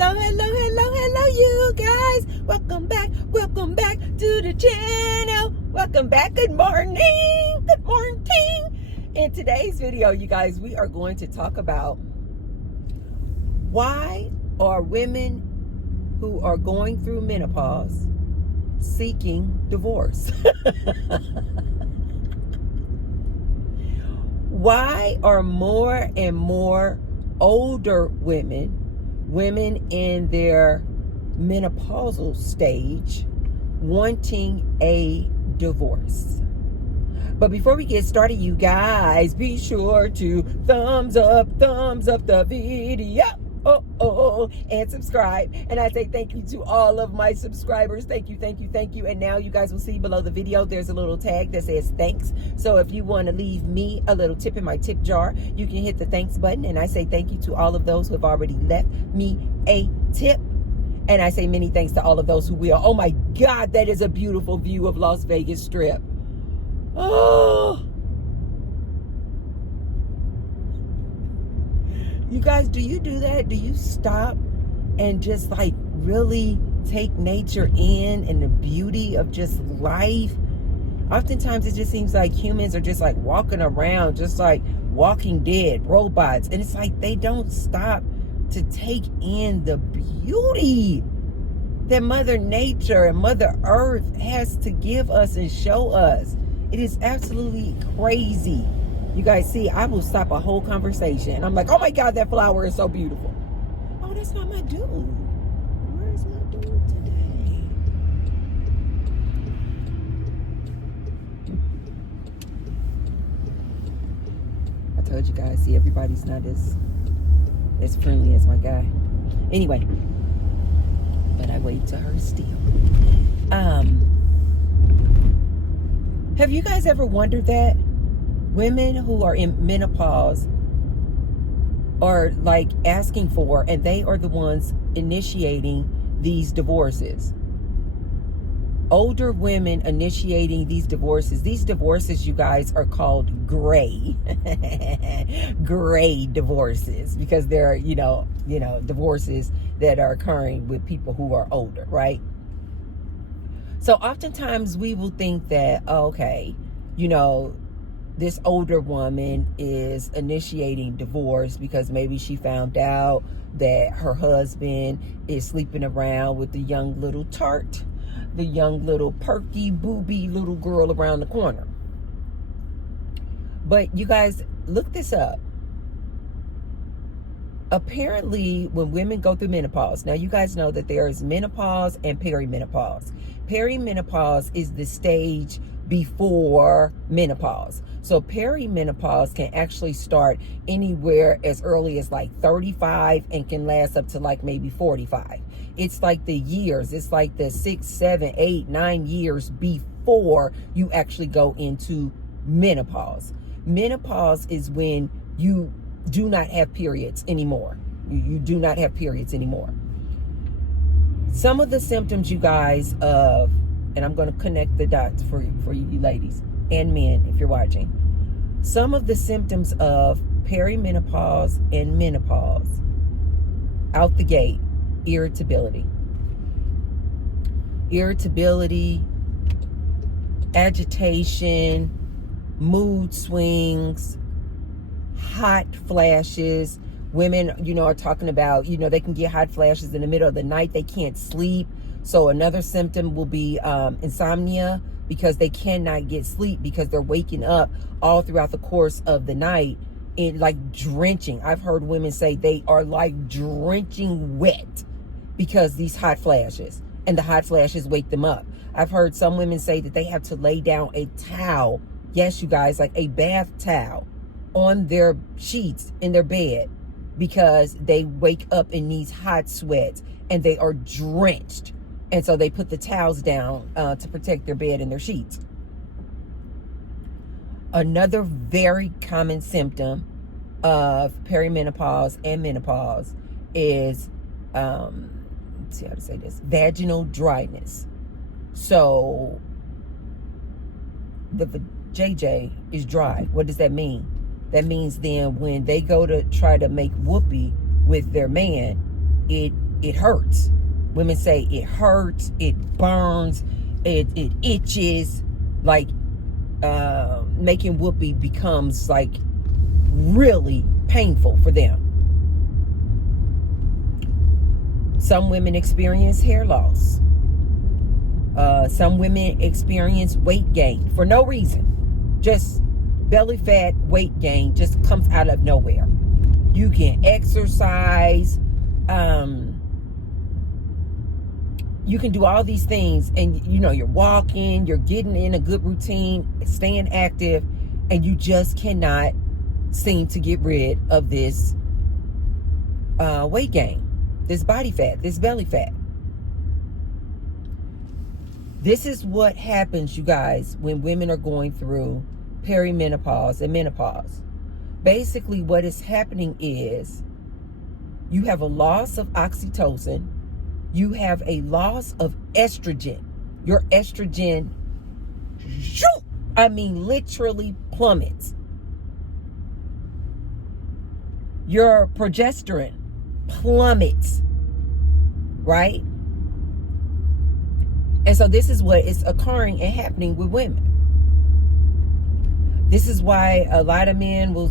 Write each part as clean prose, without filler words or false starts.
Hello, you guys. Welcome back to the channel. Welcome back. Good morning. In today's video, you guys, we are going to talk about why are women who are going through menopause seeking divorce? Why are more and more older women in their menopausal stage wanting a divorce? But before we get started, you guys, be sure to thumbs up the video. And subscribe. And I say thank you to all of my subscribers. Thank you. And now you guys will see below the video, there's a little tag that says thanks. So if you want to leave me a little tip in my tip jar, you can hit the thanks button. And I say thank you to all of those who have already left me a tip. And I say many thanks to all of those who will. Oh my God, that is a beautiful view of Las Vegas Strip. Oh. You guys, do you do that? Do you stop and just like really take nature in and the beauty of just life? Oftentimes it just seems like humans are just like walking around, just like Walking Dead, robots. And it's like they don't stop to take in the beauty that Mother Nature and Mother Earth has to give us and show us. It is absolutely crazy. You guys see, I will stop a whole conversation. And I'm like, oh my God, that flower is so beautiful. Oh, that's not my dude. Where is my dude today? I told you guys, see, everybody's not as friendly as my guy. Anyway, but I wave to her still. Have you guys ever wondered that? Women who are in menopause are like asking for, and they are the ones initiating these divorces. Older women initiating these divorces. These divorces, you guys, are called gray. Gray divorces, because they're, you know, divorces that are occurring with people who are older, right? So oftentimes we will think that, okay, this older woman is initiating divorce because maybe she found out that her husband is sleeping around with the young little tart, the young little perky booby little girl around the corner. But you guys, look this up. Apparently, when women go through menopause, now you guys know that there is menopause and perimenopause. Perimenopause is the stage before menopause. So perimenopause can actually start anywhere as early as like 35 and can last up to like maybe 45. It's like the years. It's like the 6, 7, 8, 9 years before you actually go into menopause. Menopause is when you do not have periods anymore. You do not have periods anymore. Some of the symptoms, you guys, of, and I'm going to connect the dots for you ladies and men if you're watching. Some of the symptoms of perimenopause and menopause, out the gate: irritability, agitation, mood swings, hot flashes. Women, are talking about, they can get hot flashes in the middle of the night. They can't sleep. So another symptom will be insomnia, because they cannot get sleep because they're waking up all throughout the course of the night in like drenching. I've heard women say they are like drenching wet because these hot flashes, and the hot flashes wake them up. I've heard some women say that they have to lay down a towel. Yes, you guys, like a bath towel on their sheets in their bed because they wake up in these hot sweats and they are drenched. And so they put the towels down to protect their bed and their sheets. Another very common symptom of perimenopause and menopause is, let's see how to say this, vaginal dryness. So the JJ is dry. What does that mean? That means then when they go to try to make whoopee with their man, it it hurts. Women say it hurts, it burns, it itches. Like making whoopee becomes like really painful for them. Some women experience hair loss. Some women experience weight gain for no reason. Just belly fat, weight gain just comes out of nowhere. You can exercise. You can do all these things, and you're walking, you're getting in a good routine, staying active, and you just cannot seem to get rid of this weight gain, this body fat, this belly fat. This is what happens, you guys, when women are going through perimenopause and menopause. Basically, what is happening is you have a loss of oxytocin. You have a loss of estrogen. Your estrogen, literally plummets. Your progesterone plummets, right? And so this is what is occurring and happening with women. This is why a lot of men will,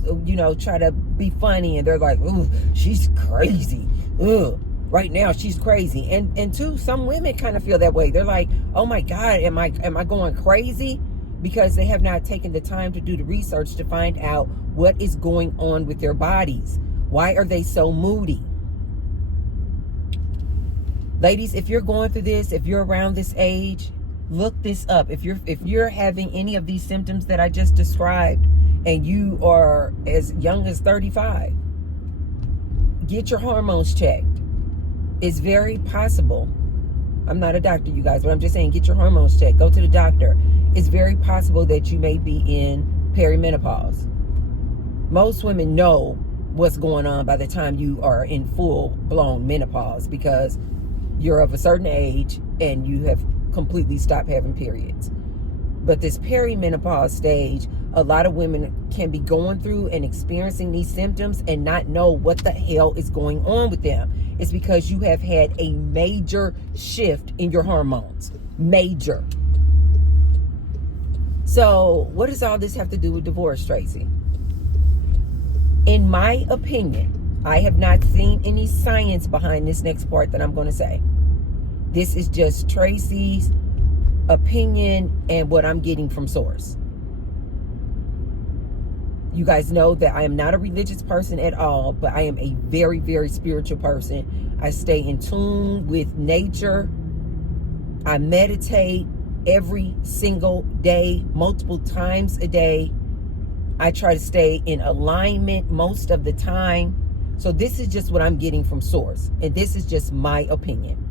try to be funny, and they're like, "Ooh, she's crazy. Ugh, right now she's crazy." And too, some women kind of feel that way. They're like, "Oh my God, am I going crazy?" Because they have not taken the time to do the research to find out what is going on with their bodies. Why are they so moody? Ladies, if you're going through this, if you're around this age, look this up. If you're having any of these symptoms that I just described, and you are as young as 35, get your hormones checked. It's very possible. I'm not a doctor, you guys, but I'm just saying, get your hormones checked. Go to the doctor. It's very possible that you may be in perimenopause. Most women know what's going on by the time you are in full-blown menopause, because you're of a certain age and you have completely stopped having periods. But this perimenopause stage, a lot of women can be going through and experiencing these symptoms and not know what the hell is going on with them. It's because you have had a major shift in your hormones. Major. So what does all this have to do with divorce, Tracy? In my opinion, I have not seen any science behind this next part that I'm going to say. This is just Tracy's opinion and what I'm getting from source. You guys know that I am not a religious person at all, but I am a very, very spiritual person. I stay in tune with nature. I meditate every single day, multiple times a day. I try to stay in alignment most of the time. So this is just what I'm getting from source. And this is just my opinion.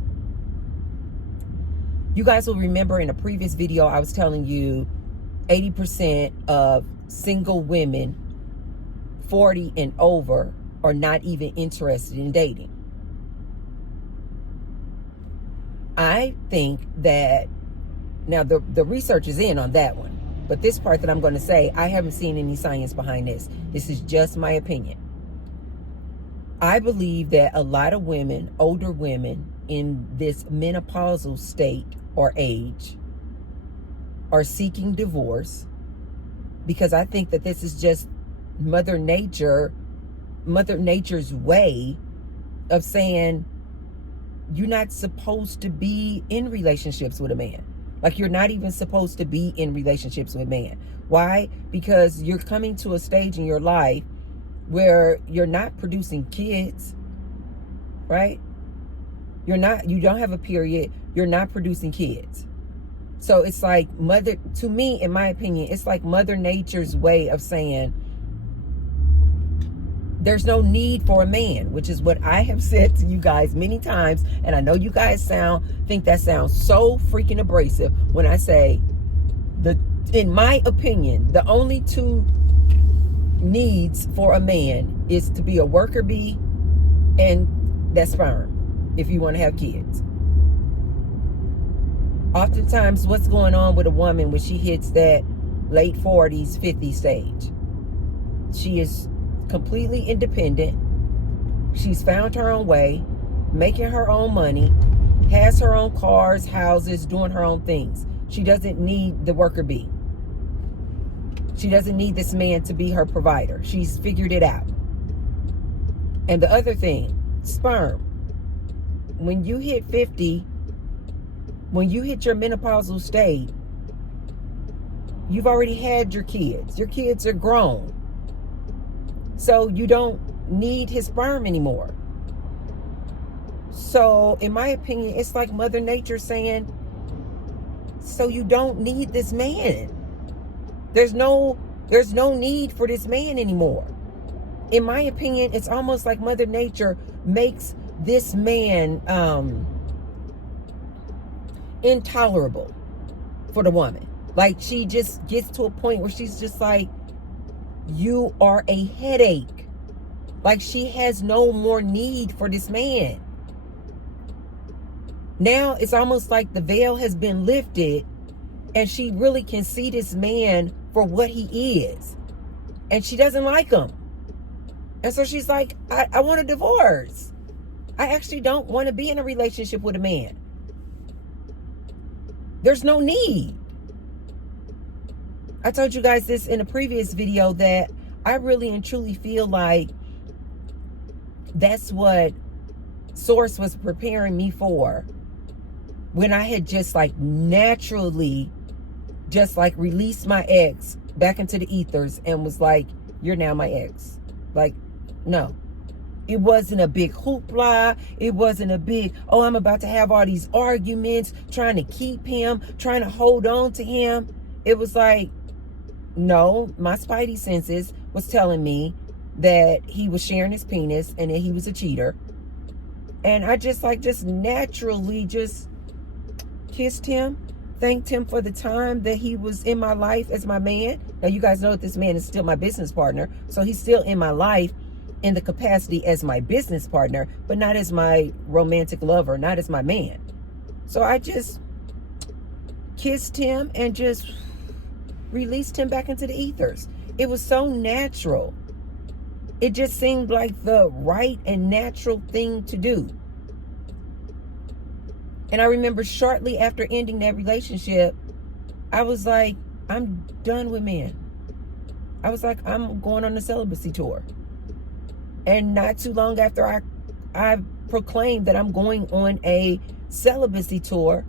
You guys will remember in a previous video, I was telling you 80% of single women 40 and over are not even interested in dating. I think that, now the research is in on that one, but this part that I'm going to say, I haven't seen any science behind this. This is just my opinion. I believe that a lot of women, older women in this menopausal state or age, are seeking divorce, because I think that this is just Mother Nature's way of saying you're not supposed to be in relationships with a man. Like, you're not even supposed to be in relationships with a man. Why? Because you're coming to a stage in your life where you're not producing kids, right? You don't have a period. You're not producing kids. So it's like to me, in my opinion, it's like Mother Nature's way of saying there's no need for a man, which is what I have said to you guys many times. And I know you guys think that sounds so freaking abrasive when I say in my opinion, the only two needs for a man is to be a worker bee and that sperm, if you want to have kids. Oftentimes, what's going on with a woman when she hits that late 40s, 50s stage? She is completely independent. She's found her own way. making her own money, has her own cars, houses, doing her own things. She doesn't need the worker bee. She doesn't need this man to be her provider. She's figured it out. And the other thing, sperm. When you hit 50, when you hit your menopausal state, you've already had your kids. Your kids are grown. So you don't need his sperm anymore. So in my opinion, it's like Mother Nature saying, so you don't need this man. There's no need for this man anymore. In my opinion, it's almost like Mother Nature makes this man intolerable for the woman. Like, she just gets to a point where she's just like, you are a headache. Like, she has no more need for this man. Now it's almost like the veil has been lifted and she really can see this man for what he is. And she doesn't like him. And so she's like, I want a divorce. I actually don't want to be in a relationship with a man. There's no need. I told you guys this in a previous video that I really and truly feel like that's what Source was preparing me for when I had just like naturally just like released my ex back into the ethers and was like, you're now my ex. Like, no. It wasn't a big hoopla. It wasn't a big, oh, I'm about to have all these arguments, trying to keep him, trying to hold on to him. It was like, no, my spidey senses was telling me that he was sharing his penis and that he was a cheater. And I just naturally just kissed him, thanked him for the time that he was in my life as my man. Now, you guys know that this man is still my business partner. So he's still in my life in the capacity as my business partner, but not as my romantic lover, not as my man. So I just kissed him and just released him back into the ethers. It was so natural. It just seemed like the right and natural thing to do. And I remember shortly after ending that relationship, I was like, I'm done with men. I was like, I'm going on a celibacy tour. And not too long after I proclaimed that I'm going on a celibacy tour,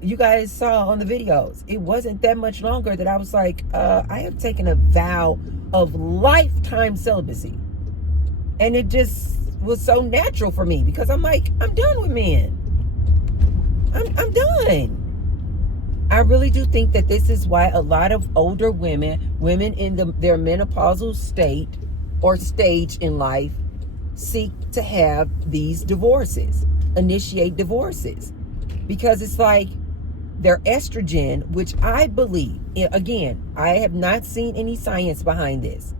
you guys saw on the videos, it wasn't that much longer that I was like, I have taken a vow of lifetime celibacy. And it just was so natural for me because I'm like, I'm done with men. I'm done. I really do think that this is why a lot of older women in their menopausal state or stage in life seek to have these divorces, initiate divorces. Because it's like their estrogen, which I believe, again, I have not seen any science behind this.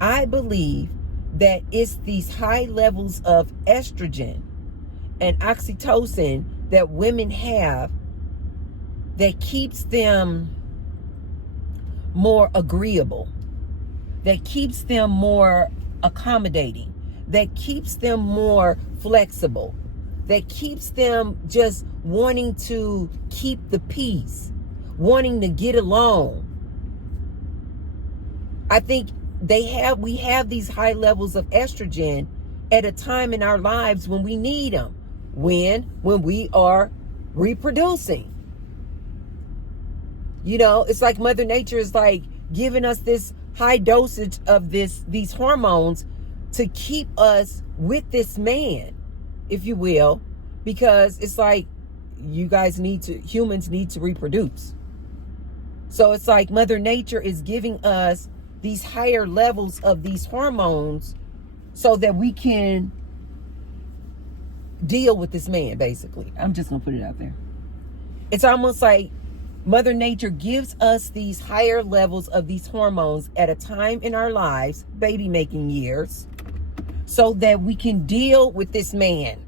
I believe that it's these high levels of estrogen and oxytocin that women have that keeps them more agreeable, that keeps them more accommodating, that keeps them more flexible, that keeps them just wanting to keep the peace, wanting to get along. I think we have these high levels of estrogen at a time in our lives when we need them, when we are reproducing. You know, it's like Mother Nature is like giving us this high dosage of these hormones to keep us with this man, if you will, because it's like humans need to reproduce. So it's like Mother Nature is giving us these higher levels of these hormones so that we can deal with this man, basically. I'm just gonna put it out there. It's almost like Mother Nature gives us these higher levels of these hormones at a time in our lives, baby making years, so that we can deal with this man.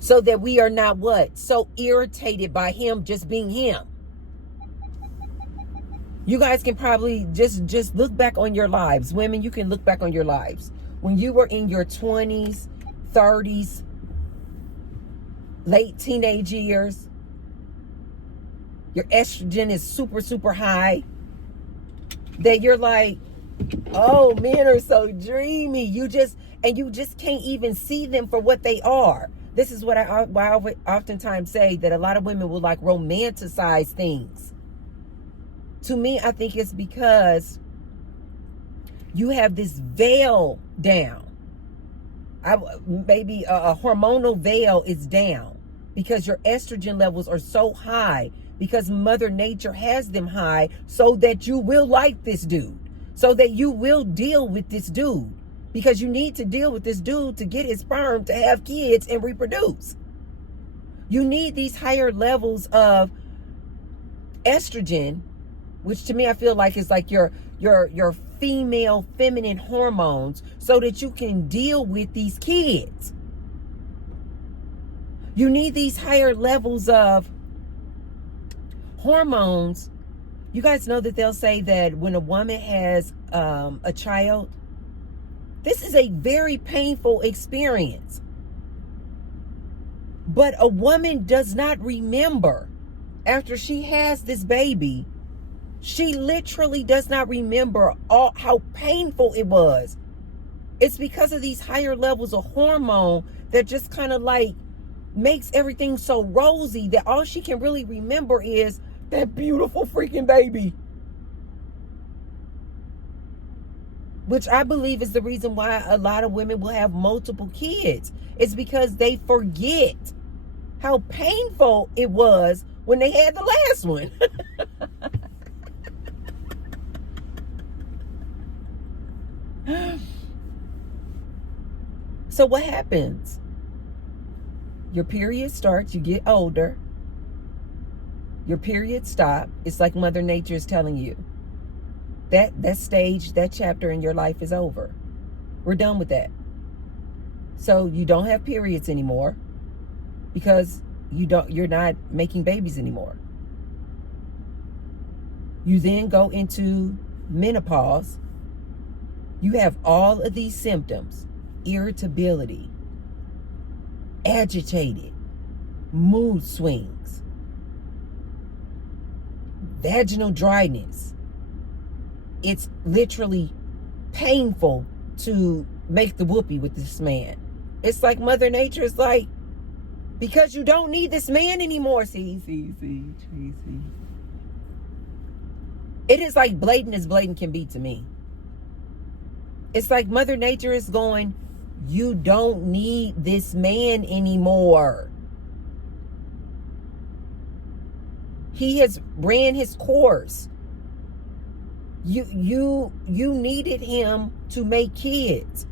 So that we are not what? So irritated by him just being him. You guys can probably just look back on your lives. Women, you can look back on your lives. When you were in your 20s, 30s, late teenage years, your estrogen is super, super high. That you're like, oh, men are so dreamy. You just can't even see them for what they are. This is why I oftentimes say that a lot of women will like romanticize things. To me, I think it's because you have this veil down. Maybe a hormonal veil is down because your estrogen levels are so high, because Mother Nature has them high so that you will like this dude, so that you will deal with this dude, because you need to deal with this dude to get his sperm to have kids and reproduce. You need these higher levels of estrogen, which to me I feel like is like your female feminine hormones, so that you can deal with these kids. You need these higher levels of hormones. You guys know that they'll say that when a woman has a child, this is a very painful experience. But a woman does not remember after she has this baby. She literally does not remember how painful it was. It's because of these higher levels of hormone that just kind of like makes everything so rosy that all she can really remember is that beautiful freaking baby. Which I believe is the reason why a lot of women will have multiple kids. It's because they forget how painful it was when they had the last one. So what happens? Your period starts, you get older. Your period stop. It's like Mother Nature is telling you that stage, that chapter in your life is over. We're done with that. So you don't have periods anymore because you're not making babies anymore. You then go into menopause. You have all of these symptoms: irritability, agitated, mood swings, vaginal dryness. It's literally painful to make the whoopee with this man. It's like Mother Nature is like, because you don't need this man anymore. See. It is like blatant as blatant can be to me. It's like Mother Nature is going, you don't need this man anymore. He has ran his course. You needed him to make kids.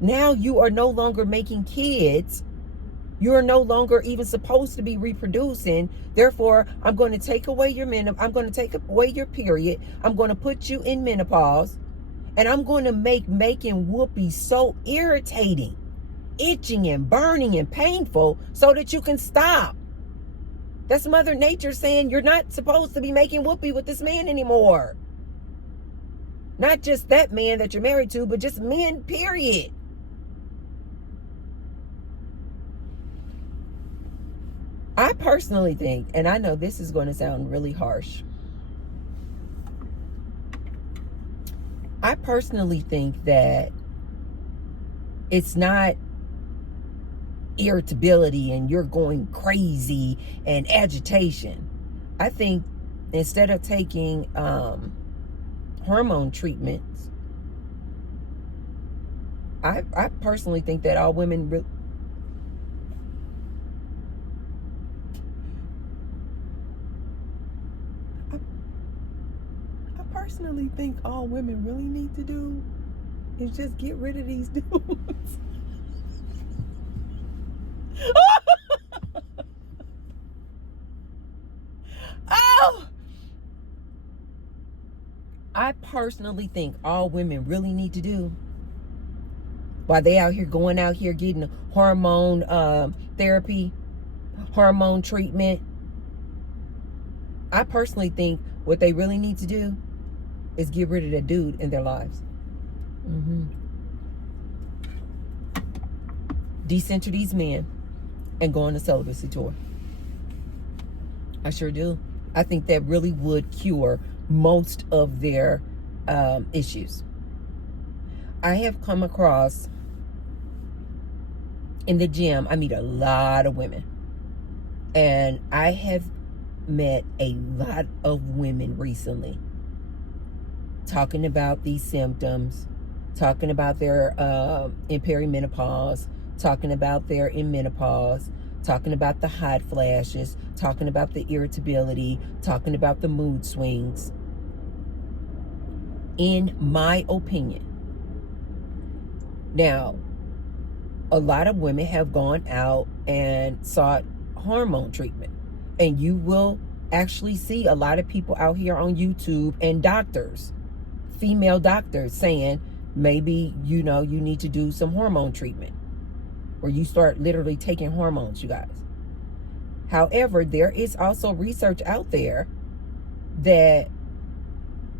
Now you are no longer making kids. You are no longer even supposed to be reproducing. Therefore, I'm going to take away your I'm going to take away your period. I'm going to put you in menopause. And I'm going to make making whoopee so irritating, itching and burning and painful so that you can stop. That's Mother Nature saying you're not supposed to be making whoopee with this man anymore. Not just that man that you're married to, but just men, period. I personally think, and I know this is going to sound really harsh, I personally think that it's not irritability and you're going crazy and agitation. I think instead of taking hormone treatments, I personally think that all women personally think all women really need to do is just get rid of these dudes. Oh! I personally think all women really need to do, while they out here going out here getting hormone therapy, hormone treatment, I personally think what they really need to do is get rid of that dude in their lives. Decenter these men and go on a celibacy tour. I sure do. I think that really would cure most of their issues. I have come across, in the gym, I meet a lot of women. And I have met a lot of women recently talking about these symptoms, talking about their in perimenopause, talking about their in menopause, talking about the hot flashes, talking about the irritability, talking about the mood swings. In my opinion, now, a lot of women have gone out and sought hormone treatment. And you will actually see a lot of people out here on YouTube and doctors, female doctors, saying maybe, you need to do some hormone treatment, or you start literally taking hormones, you guys. However, there is also research out there that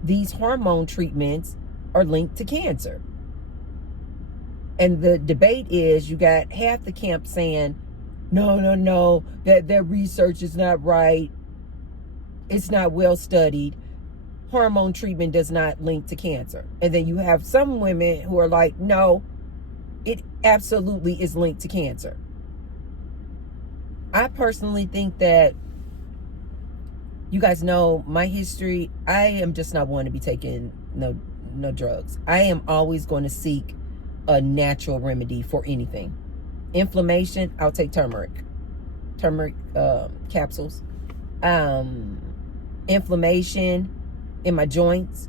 these hormone treatments are linked to cancer. And the debate is, you got half the camp saying, no, that research is not right. It's not well studied. Hormone treatment does not link to cancer. And then you have some women who are like, no, it absolutely is linked to cancer. I personally think that, you guys know my history. I am just not one to be taking no drugs. I am always going to seek a natural remedy for anything. Inflammation, I'll take turmeric capsules. Inflammation in my joints,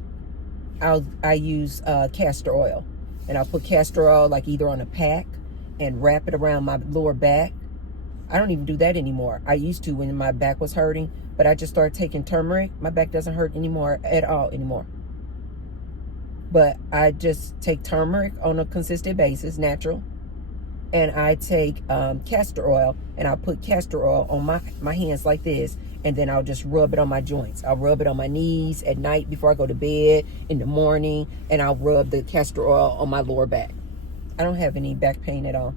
I use castor oil, and I'll put castor oil like either on a pack and wrap it around my lower back. I don't even do that anymore. I used to when my back was hurting, but I just started taking turmeric. My back doesn't hurt anymore at all anymore. But I just take turmeric on a consistent basis, natural. And I take castor oil, and I'll put castor oil on my hands like this. And then I'll just rub it on my joints. I'll rub it on my knees at night before I go to bed, in the morning. And I'll rub the castor oil on my lower back. I don't have any back pain at all.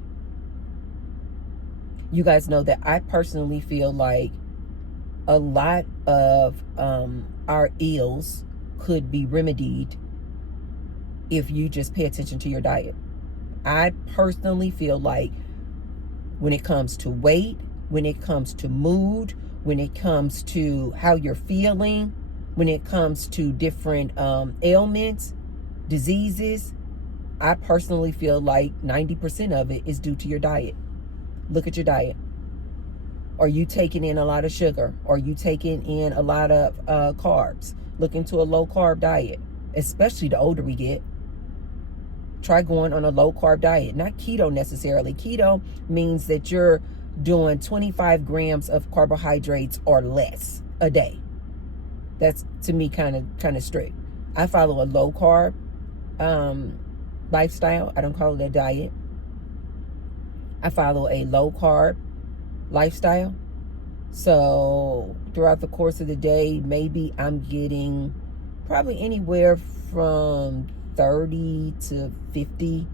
You guys know that I personally feel like a lot of our ills could be remedied if you just pay attention to your diet. I personally feel like when it comes to weight, when it comes to mood, when it comes to how you're feeling, when it comes to different ailments, diseases, I personally feel like 90% of it is due to your diet. Look at your diet. Are you taking in a lot of sugar? Are you taking in a lot of carbs? Look into a low carb diet, especially the older we get. Try going on a low carb diet, not keto necessarily. Keto means that you're doing 25 grams of carbohydrates or less a day. That's, to me, kind of strict. I follow a low carb lifestyle. I don't call it a diet. I follow a low carb lifestyle. So throughout the course of the day, maybe I'm getting probably anywhere from 30 to 50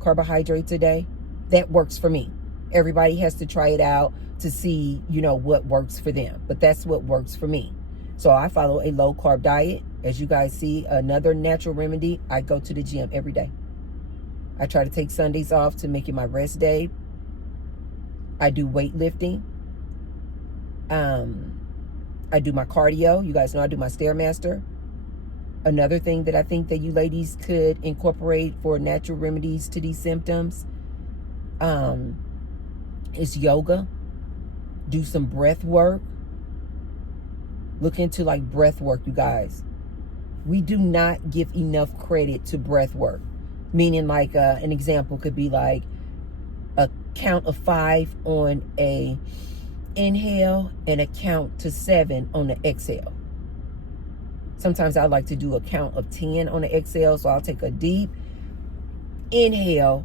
carbohydrates a day. That works for me. Everybody has to try it out to see, what works for them. But that's what works for me. So I follow a low carb diet. As you guys see, another natural remedy, I go to the gym every day. I try to take Sundays off to make it my rest day. I do weightlifting. I do my cardio. You guys know I do my Stairmaster. Another thing that I think that you ladies could incorporate for natural remedies to these symptoms is yoga. Do some breath work. Look into breath work, you guys. We do not give enough credit to breath work. Meaning an example could be a count of 5 on a inhale and a count to 7 on the exhale. Sometimes I like to do a count of 10 on the exhale. So I'll take a deep inhale,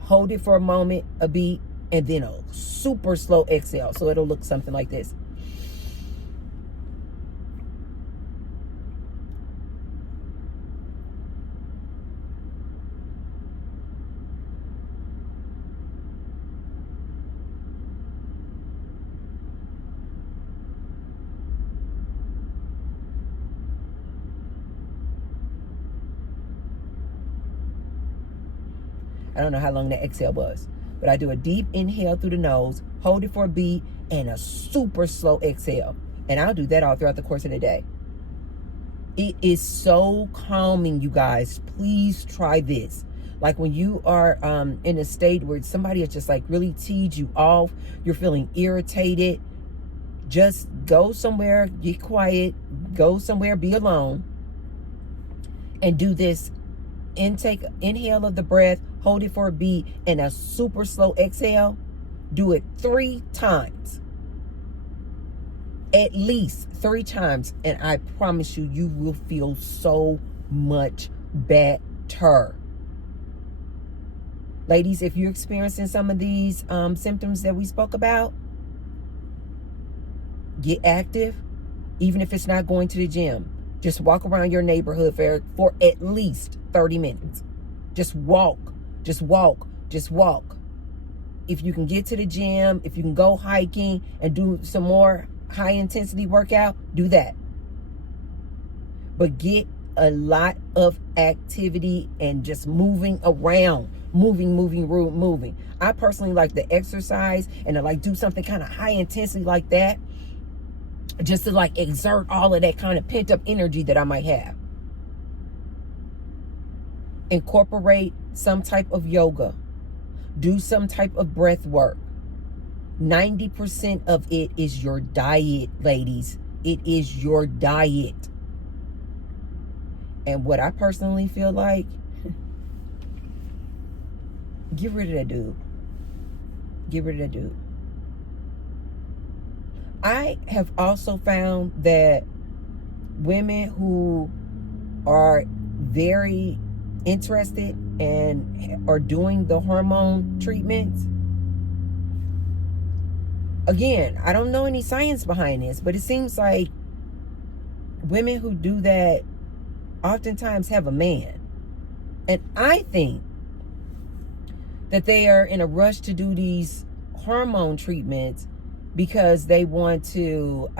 hold it for a moment, a beat, and then a super slow exhale. So it'll look something like this. I don't know how long that exhale was. But I do a deep inhale through the nose, hold it for a beat, and a super slow exhale. And I'll do that all throughout the course of the day. It is so calming, you guys. Please try this. Like when you are in a state where somebody has just like really teed you off, you're feeling irritated, just go somewhere, get quiet, go somewhere, be alone, and do this inhale of the breath, hold it for a beat, and a super slow exhale. Do it 3 times. At least 3 times. And I promise you, you will feel so much better. Ladies, if you're experiencing some of these symptoms that we spoke about, get active. Even if it's not going to the gym, just walk around your neighborhood for at least 30 minutes. Just walk, just walk, just walk. If you can get to the gym, if you can go hiking and do some more high intensity workout, do that. But get a lot of activity and just moving around, moving. I personally like to exercise and to like do something kind of high intensity like that, just to like exert all of that kind of pent up energy that I might have. Incorporate some type of yoga. Do some type of breath work. 90% of it is your diet, ladies. It is your diet. And what I personally feel like, get rid of that dude. Get rid of that dude. I have also found that women who are very interested and are doing the hormone treatments, again, I don't know any science behind this, but it seems like women who do that oftentimes have a man. And I think that they are in a rush to do these hormone treatments because they want to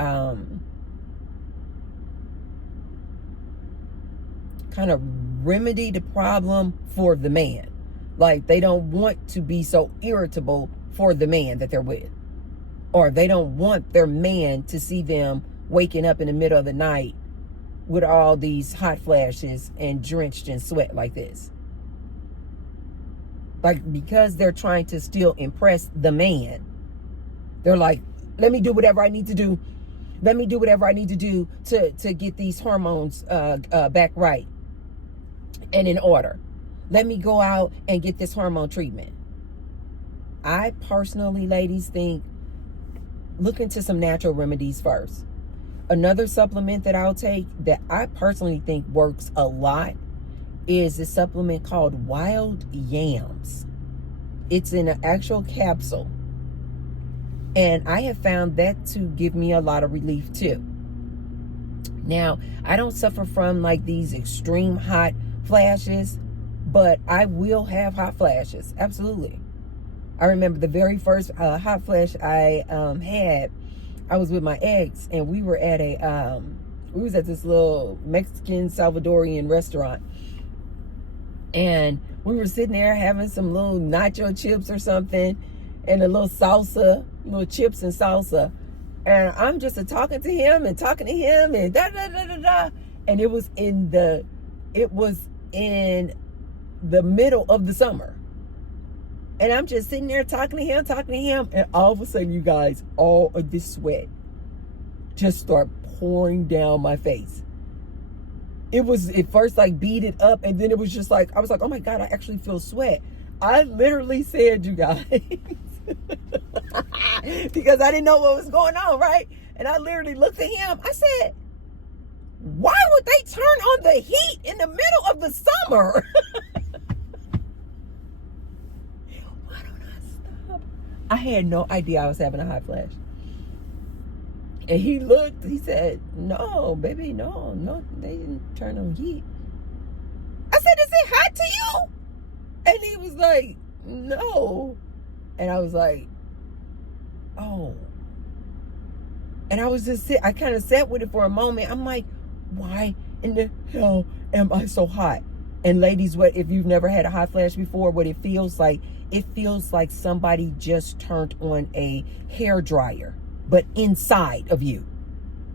kind of remedy the problem for the man. Like they don't want to be so irritable for the man that they're with. Or they don't want their man to see them waking up in the middle of the night with all these hot flashes and drenched in sweat like this. Like, because they're trying to still impress the man, they're like, let me do whatever I need to do. Let me do whatever I need to do to get these hormones back right and in order. Let me go out and get this hormone treatment. I personally, ladies, think look into some natural remedies first. Another supplement that I'll take that I personally think works a lot is a supplement called wild yams. It's in an actual capsule. And I have found that to give me a lot of relief too. Now, I don't suffer from like these extreme hot flashes, but I will have hot flashes. Absolutely. I remember the very first hot flash I had, I was with my ex, and we were at we was at this little Mexican Salvadorian restaurant, and we were sitting there having some little nacho chips or something, and a little salsa, little chips and salsa, and I'm just talking to him and da da da da da, and it was in the middle of the summer. And I'm just sitting there talking to him, and all of a sudden, you guys, all of this sweat just start pouring down my face. It was at first like beaded up, and then it was just like, I was like, oh my God, I actually feel sweat. I literally said, you guys, because I didn't know what was going on, right? And I literally looked at him. I said, why would they turn on the heat in the middle of the summer? I had no idea I was having a hot flash. And he looked, he said, no, baby, no, they didn't turn on heat. I said, is it hot to you? And he was like, no. And I was like, oh. And I was just I kind of sat with it for a moment. I'm like, why in the hell am I so hot? And ladies, what if you've never had a hot flash before, what it feels like somebody just turned on a hair dryer, but inside of you.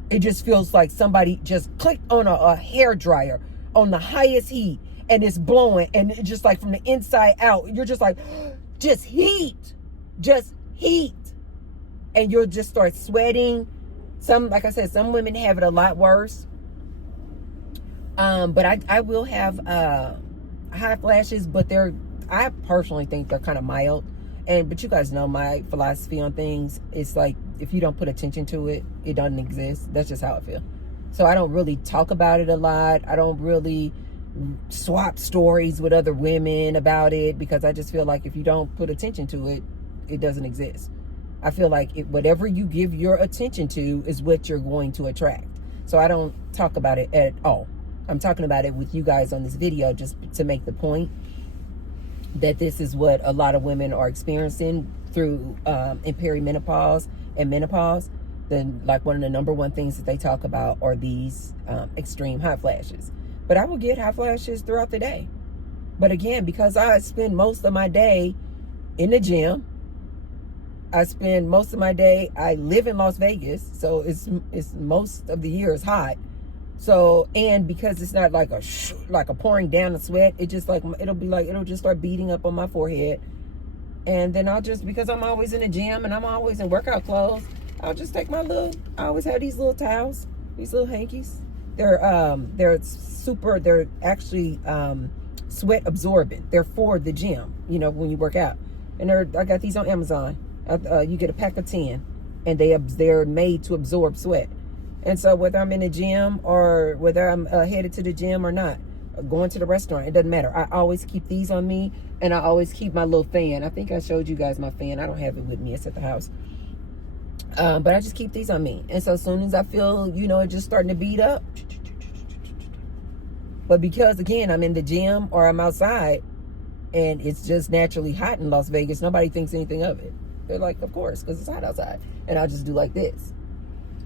It just feels like somebody just clicked on a hair dryer on the highest heat, and it's blowing, and it's just like from the inside out, you're just like, just heat. And you'll just start sweating. Like I said, some women have it a lot worse. But I will have hot flashes, but I personally think they're kind of mild. But you guys know my philosophy on things. It's like, if you don't put attention to it, it doesn't exist. That's just how I feel. So I don't really talk about it a lot. I don't really swap stories with other women about it, because I just feel like if you don't put attention to it, it doesn't exist. I feel like whatever you give your attention to is what you're going to attract. So I don't talk about it at all. I'm talking about it with you guys on this video just to make the point that this is what a lot of women are experiencing through in perimenopause and menopause. Then, like, one of the number one things that they talk about are these extreme hot flashes. But I will get hot flashes throughout the day. But again, because I spend most of my day in the gym, I live in Las Vegas, so it's most of the year is hot. So, and because it's not like a pouring down of sweat, it'll just start beating up on my forehead. And then because I'm always in the gym and I'm always in workout clothes, I'll just take I always have these little towels, these little hankies. They're actually sweat absorbent. They're for the gym, when you work out. And I got these on Amazon. You get a pack of 10, and they're made to absorb sweat. And so whether I'm in the gym or whether I'm headed to the gym or not, going to the restaurant, it doesn't matter. I always keep these on me, and I always keep my little fan. I think I showed you guys my fan. I don't have it with me. It's at the house. But I just keep these on me. And so as soon as I feel, it just starting to beat up. But because, again, I'm in the gym or I'm outside, and it's just naturally hot in Las Vegas, nobody thinks anything of it. They're like, of course, because it's hot outside. And I'll just do like this.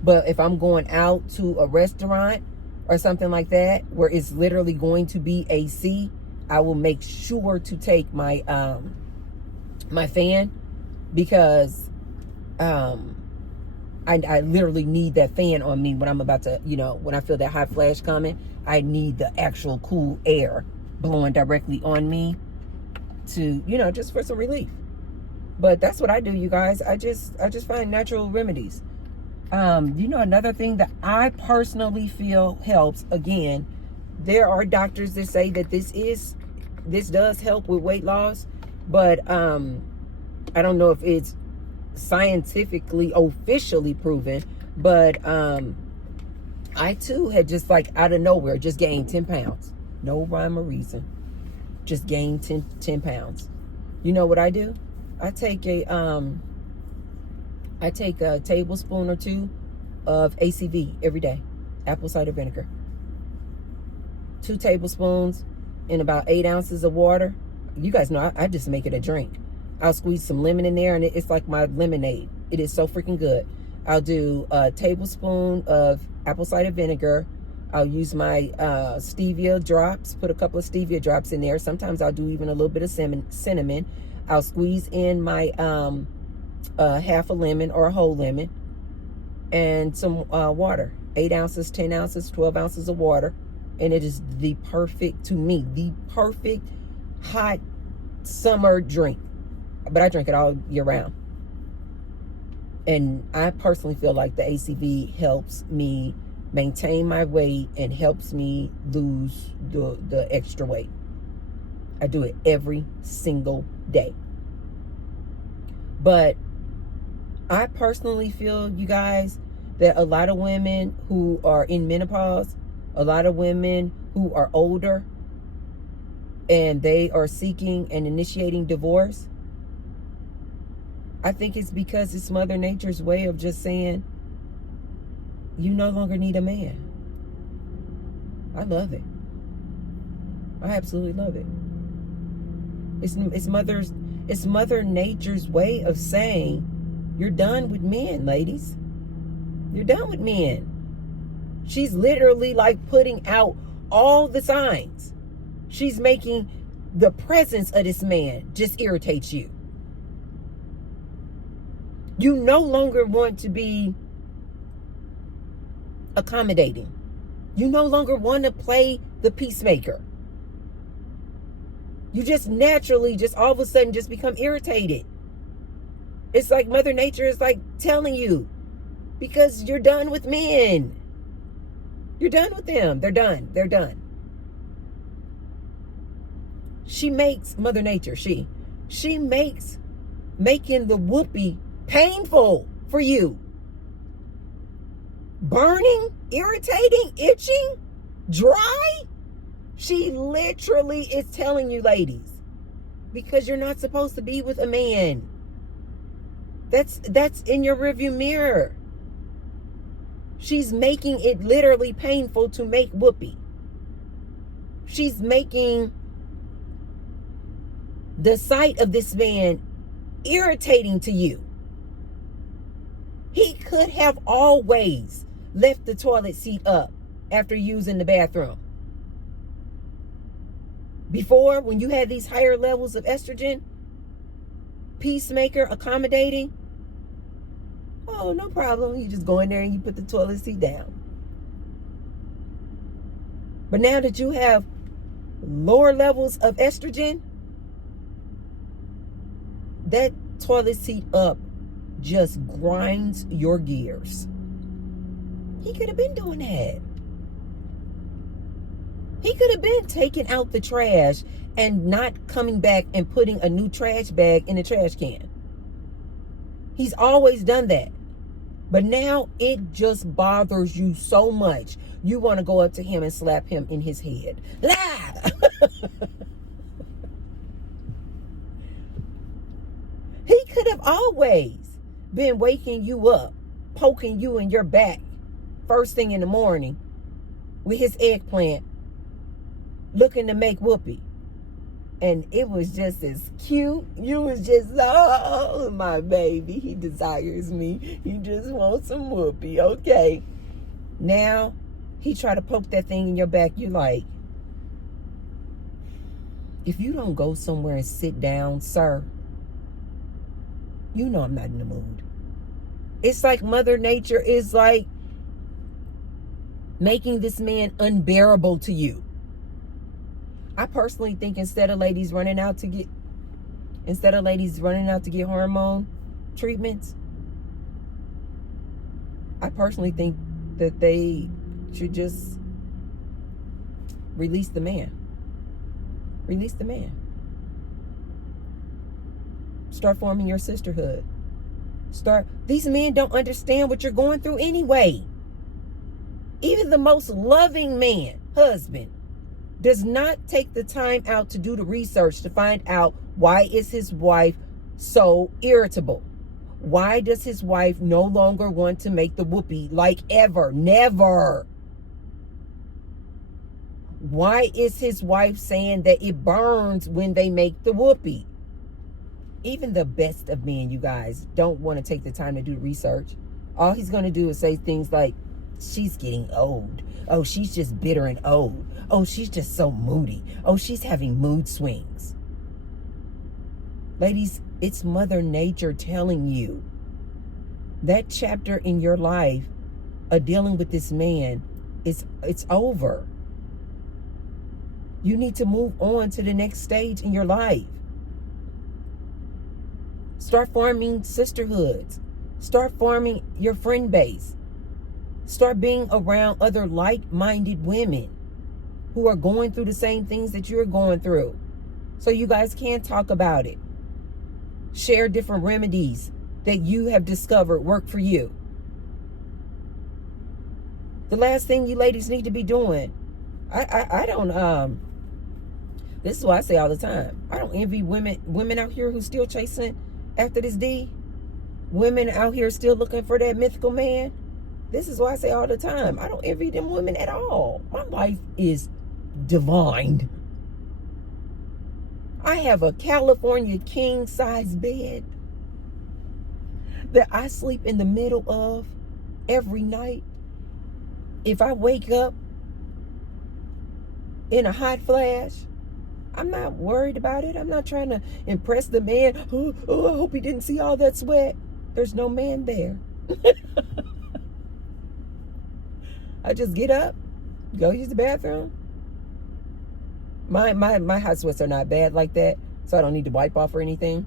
But if I'm going out to a restaurant or something like that, where it's literally going to be AC, I will make sure to take my my fan, because I literally need that fan on me when I'm about to, when I feel that hot flash coming. I need the actual cool air blowing directly on me to, just for some relief. But that's what I do, you guys. I just find natural remedies. Another thing that I personally feel helps, again, there are doctors that say that this does help with weight loss, but I don't know if it's scientifically officially proven, but I too had just like out of nowhere just gained 10 pounds. No rhyme or reason. Just gained 10 pounds. You know what I do? I take a tablespoon or two of ACV every day, apple cider vinegar. 2 tablespoons in about 8 ounces of water. You guys know I just make it a drink. I'll squeeze some lemon in there, and it's like my lemonade. It is so freaking good. I'll do a tablespoon of apple cider vinegar. I'll use my stevia drops, put a couple of stevia drops in there. Sometimes I'll do even a little bit of cinnamon. I'll squeeze in my half a lemon or a whole lemon, and some water. 8 ounces, 10 ounces, 12 ounces of water. And it is the perfect hot summer drink. But I drink it all year round. And I personally feel like the ACV helps me maintain my weight and helps me lose the extra weight. I do it every single day. But I personally feel, you guys, that a lot of women who are in menopause, a lot of women who are older, and they are seeking and initiating divorce, I think it's because it's Mother Nature's way of just saying, you no longer need a man. I love it. I absolutely love it. It's Mother Nature's way of saying, you're done with men, ladies. You're done with men. She's literally like putting out all the signs. She's making the presence of this man just irritates you. You no longer want to be accommodating. You no longer want to play the peacemaker. You just naturally, just all of a sudden, just become irritated. It's like Mother Nature is like telling you, because you're done with men. You're done with them. They're done. They're done. She makes, Mother Nature, she makes making the whoopee painful for you. Burning, irritating, itching, dry. She literally is telling you, ladies, because you're not supposed to be with a man. That's in your rearview mirror. She's making it literally painful to make whoopee. She's making the sight of this man irritating to you. He could have always left the toilet seat up after using the bathroom. Before, when you had these higher levels of estrogen, peacemaker, accommodating, oh, no problem. You just go in there and you put the toilet seat down. But now that you have lower levels of estrogen, that toilet seat up just grinds your gears. He could have been doing that. He could have been taking out the trash and not coming back and putting a new trash bag in the trash can. He's always done that. But now it just bothers you so much. You want to go up to him and slap him in his head. He could have always been waking you up, poking you in your back first thing in the morning with his eggplant, looking to make whoopee. And it was just as cute. You was just, oh, my baby, he desires me. He just wants some whoopee. Okay. Now, he tried to poke that thing in your back. You like, if you don't go somewhere and sit down, sir, you know I'm not in the mood. It's like Mother Nature is like making this man unbearable to you. I personally think instead of ladies running out to get hormone treatments, I personally think that they should just release the man. Release the man. Start forming your sisterhood. These men don't understand what you're going through anyway. Even the most loving man, husband, does not take the time out to do the research to find out why is his wife so irritable. Why does his wife no longer want to make the whoopee like ever? Never. Why is his wife saying that it burns when they make the whoopee? Even the best of men, you guys, don't want to take the time to do research. All he's going to do is say things like, she's getting old. Oh, she's just bitter and old. Oh, she's just so moody. Oh, she's having mood swings. Ladies, it's Mother Nature telling you that chapter in your life of dealing with this man, it's over. You need to move on to the next stage in your life. Start forming sisterhoods. Start forming your friend base. Start being around other like-minded women who are going through the same things that you're going through, so you guys can talk about it. Share different remedies that you have discovered work for you. The last thing you ladies need to be doing, I don't, this is what I say all the time. I don't envy women out here who still chasing after this D. Women out here still looking for that mythical man. This is why I say all the time, I don't envy them women at all. My life is divine. I have a California king size bed that I sleep in the middle of every night. If I wake up in a hot flash, I'm not worried about it. I'm not trying to impress the man. Oh, I hope he didn't see all that sweat. There's no man there. I just get up, go use the bathroom. My hot sweats are not bad like that, so I don't need to wipe off or anything.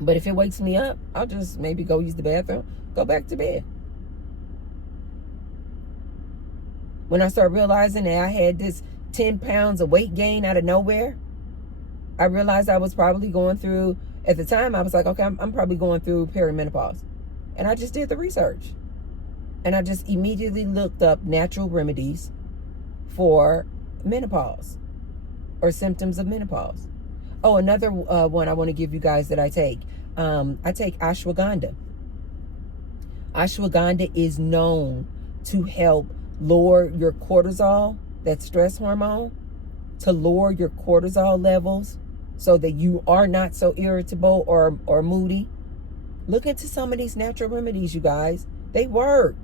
But if it wakes me up, I'll just maybe go use the bathroom, go back to bed. When I started realizing that I had this 10 pounds of weight gain out of nowhere, I realized I was probably going through, at the time I was like, okay, I'm probably going through perimenopause. And I just did the research. And I just immediately looked up natural remedies for menopause or symptoms of menopause. Oh, another one I want to give you guys that I take ashwagandha. Ashwagandha is known to help lower your cortisol, that stress hormone, to lower your cortisol levels so that you are not so irritable or moody. Look into some of these natural remedies, you guys. They work.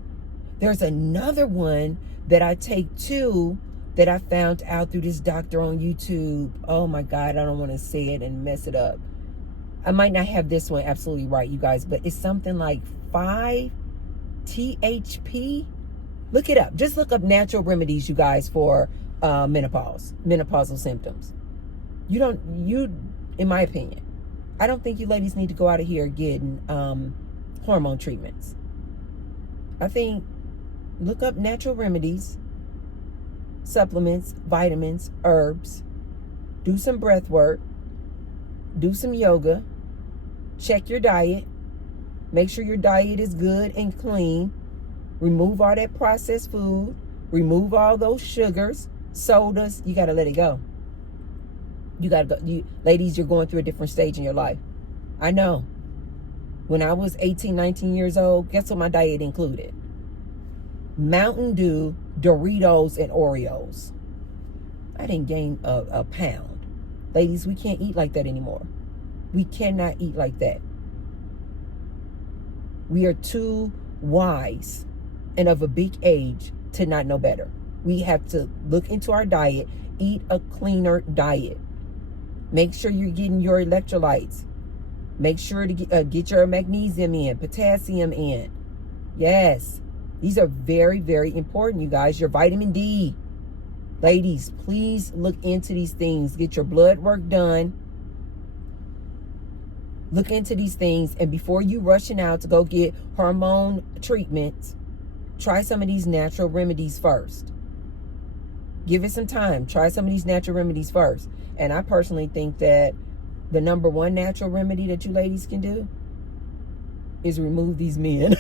There's another one that I take too that I found out through this doctor on YouTube. Oh my God, I don't want to say it and mess it up. I might not have this one absolutely right, you guys, but it's something like 5-THP. Look it up. Just look up natural remedies, you guys, for menopausal symptoms. In my opinion, I don't think you ladies need to go out of here getting hormone treatments. I think look up natural remedies, supplements, vitamins, herbs, do some breath work, do some yoga, check your diet, make sure your diet is good and clean, remove all that processed food, remove all those sugars, sodas. You got to let it go. You got to go. Ladies, you're going through a different stage in your life. I know. When I was 18, 19 years old, guess what my diet included? Mountain Dew, Doritos, and Oreos. I didn't gain a pound. Ladies, we can't eat like that anymore. We cannot eat like that. We are too wise and of a big age to not know better. We have to look into our diet, eat a cleaner diet. Make sure you're getting your electrolytes. Make sure to get your magnesium in, potassium in. Yes, these are very, very important, you guys. Your vitamin D. Ladies, please look into these things. Get your blood work done. Look into these things. And before you rushing out to go get hormone treatments, try some of these natural remedies first. Give it some time. Try some of these natural remedies first. And I personally think that the number one natural remedy that you ladies can do is remove these men.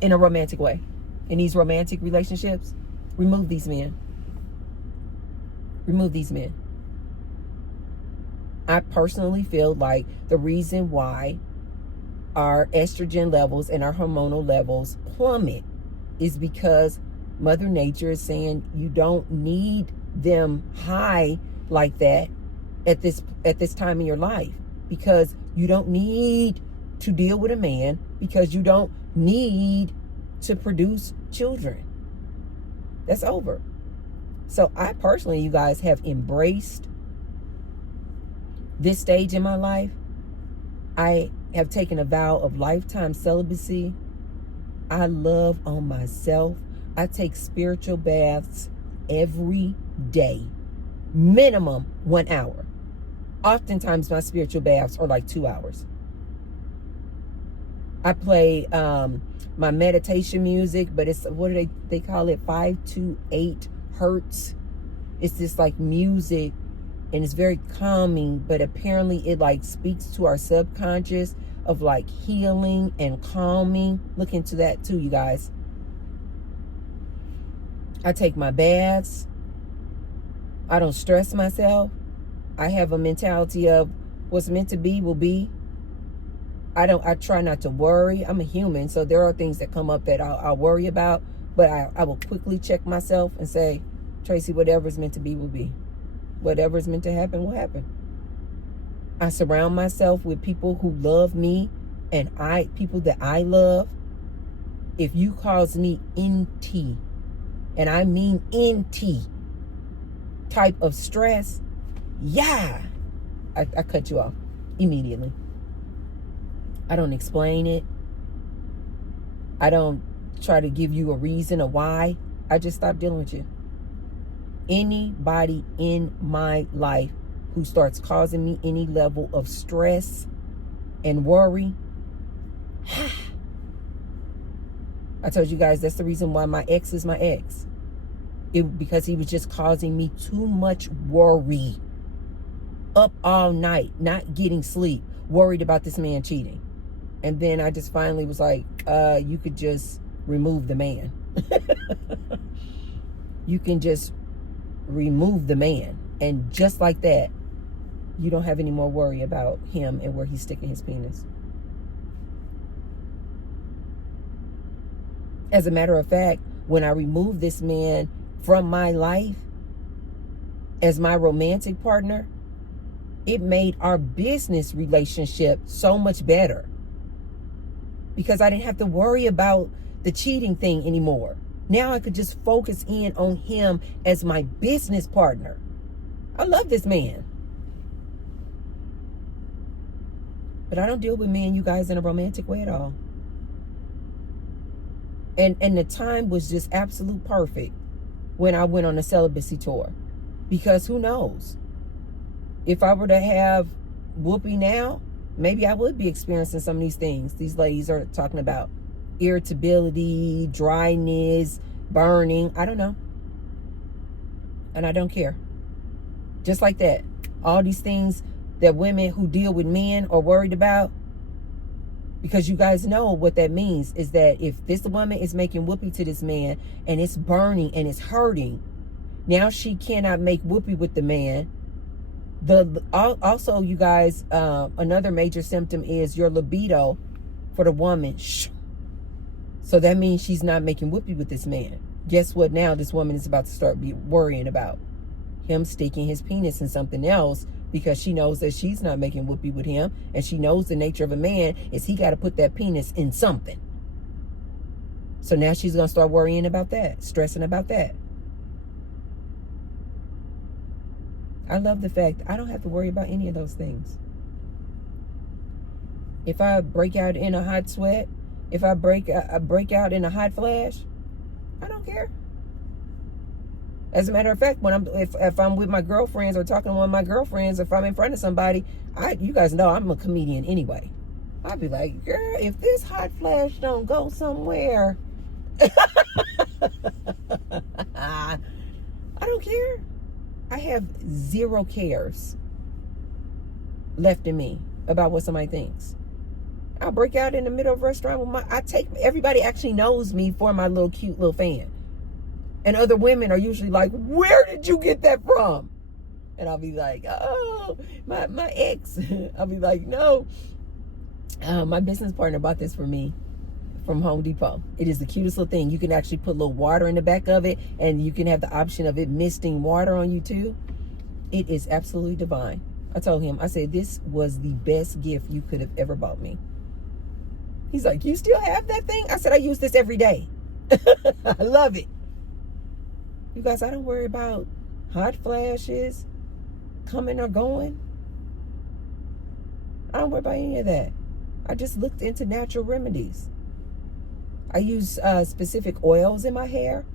In a romantic way. In these romantic relationships, remove these men. Remove these men. I personally feel like the reason why our estrogen levels and our hormonal levels plummet is because Mother Nature is saying you don't need them high like that at this time in your life, because you don't need to deal with a man, because you don't need to produce children. That's over. So I personally, you guys, have embraced this stage in my life. I have taken a vow of lifetime celibacy. I love on myself. I take spiritual baths every day, minimum 1 hour. Oftentimes my spiritual baths are like 2 hours. I play my meditation music, but it's, what do they call it? 5 to 8 hertz. It's just like music, and it's very calming, but apparently it like speaks to our subconscious of like healing and calming. Look into that too, you guys. I take my baths. I don't stress myself. I have a mentality of what's meant to be will be. I try not to worry. I'm a human, so there are things that come up that I'll worry about, but I will quickly check myself and say, Tracy, whatever's meant to be will be. Whatever's meant to happen will happen. I surround myself with people who love me, and people that I love. If you cause me NT, and I mean NT type of stress, yeah, I cut you off immediately. I don't explain it. I don't try to give you a reason or why. I just stop dealing with you. Anybody in my life who starts causing me any level of stress and worry, I told you guys that's the reason why my ex is my ex. Because he was just causing me too much worry. Up all night, not getting sleep, worried about this man cheating. And then I just finally was like, you could just remove the man. You can just remove the man. And just like that, you don't have any more worry about him and where he's sticking his penis. As a matter of fact, when I removed this man from my life as my romantic partner, it made our business relationship so much better. Because I didn't have to worry about the cheating thing anymore. Now I could just focus in on him as my business partner. I love this man. But I don't deal with men, you guys, in a romantic way at all. And the time was just absolute perfect when I went on a celibacy tour. Because who knows? If I were to have Whoopi now, maybe I would be experiencing some of these things these ladies are talking about. Irritability, dryness, burning. I don't know. And I don't care. Just like that. All these things that women who deal with men are worried about. Because you guys know what that means is that if this woman is making whoopee to this man and it's burning and it's hurting, now she cannot make whoopee with the man. Also, you guys, another major symptom is your libido for the woman. So that means she's not making whoopee with this man. Guess what? Now this woman is about to start worrying about him sticking his penis in something else, because she knows that she's not making whoopee with him, and she knows the nature of a man is he got to put that penis in something. So now she's going to start worrying about that, stressing about that. I love the fact I don't have to worry about any of those things. If I break out in a hot sweat, if I break out in a hot flash, I don't care. As a matter of fact, if I'm with my girlfriends or talking to one of my girlfriends, if I'm in front of somebody, you guys know I'm a comedian anyway. I'd be like, girl, if this hot flash don't go somewhere, I don't care. I have zero cares left in me about what somebody thinks. I'll break out in the middle of a restaurant with everybody actually knows me for my little cute little fan. And other women are usually like, where did you get that from? And I'll be like, oh, my ex. I'll be like, no. My business partner bought this for me from Home Depot. It is the cutest little thing. You can actually put a little water in the back of it, and you can have the option of it misting water on you too. It is absolutely divine. I told him, I said, this was the best gift you could have ever bought me. He's like, you still have that thing? I said, I use this every day. I love it. You guys, I don't worry about hot flashes coming or going. I don't worry about any of that. I just looked into natural remedies. I use specific oils in my hair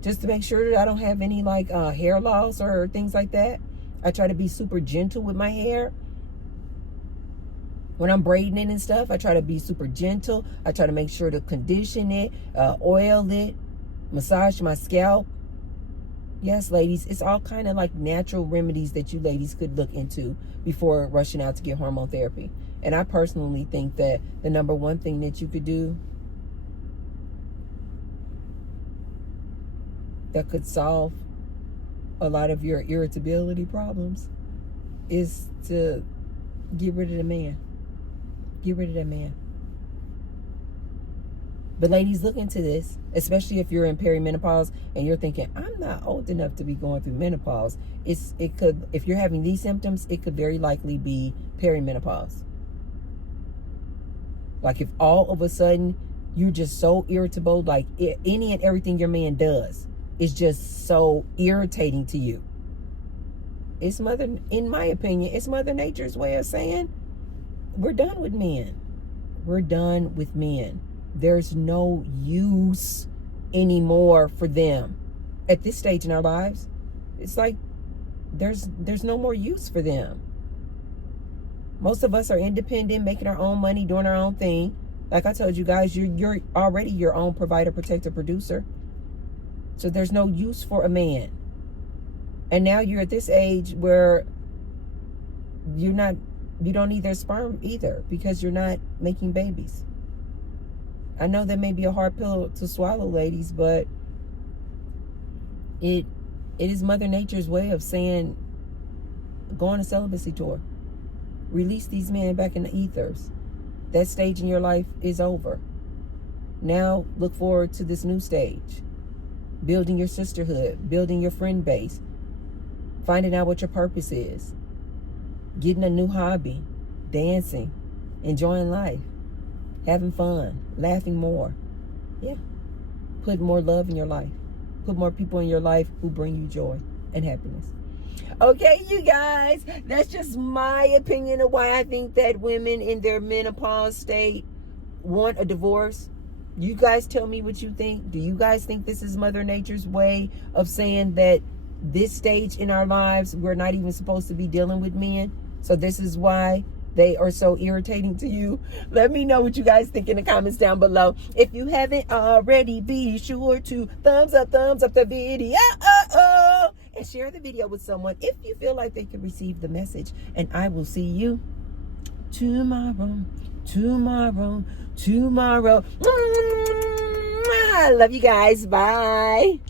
just to make sure that I don't have any hair loss or things like that. I try to be super gentle with my hair. When I'm braiding it and stuff, I try to be super gentle. I try to make sure to condition it, oil it, massage my scalp. Yes, ladies, it's all kind of like natural remedies that you ladies could look into before rushing out to get hormone therapy. And I personally think that the number one thing that you could do that could solve a lot of your irritability problems is to get rid of the man. Get rid of that man. But ladies, look into this, especially if you're in perimenopause and you're thinking, I'm not old enough to be going through menopause. It could, if you're having these symptoms, it could very likely be perimenopause. Like if all of a sudden You're just so irritable. Like any and everything your man does is just so irritating to you. It's in my opinion, it's Mother Nature's way of saying, we're done with men. We're done with men. There's no use anymore for them. At this stage in our lives, it's like there's no more use for them. Most of us are independent, making our own money, doing our own thing. Like I told you guys, you're already your own provider, protector, producer. So there's no use for a man. And now you're at this age where you don't need their sperm either, because you're not making babies. I know that may be a hard pill to swallow, ladies, but it is Mother Nature's way of saying, go on a celibacy tour. Release these men back in the ethers. That stage in your life is over. Now look forward to this new stage. Building your sisterhood, building your friend base, finding out what your purpose is, getting a new hobby, dancing, enjoying life, having fun, laughing more. Yeah. Put more love in your life. Put more people in your life who bring you joy and happiness. Okay, you guys, that's just my opinion of why I think that women in their menopause state want a divorce. You guys tell me what you think. Do you guys think this is Mother Nature's way of saying that this stage in our lives, we're not even supposed to be dealing with men? So this is why they are so irritating to you? Let me know what you guys think in the comments down below. If you haven't already, be sure to thumbs up the video. And share the video with someone if you feel like they could receive the message. And I will see you tomorrow. I love you guys. Bye.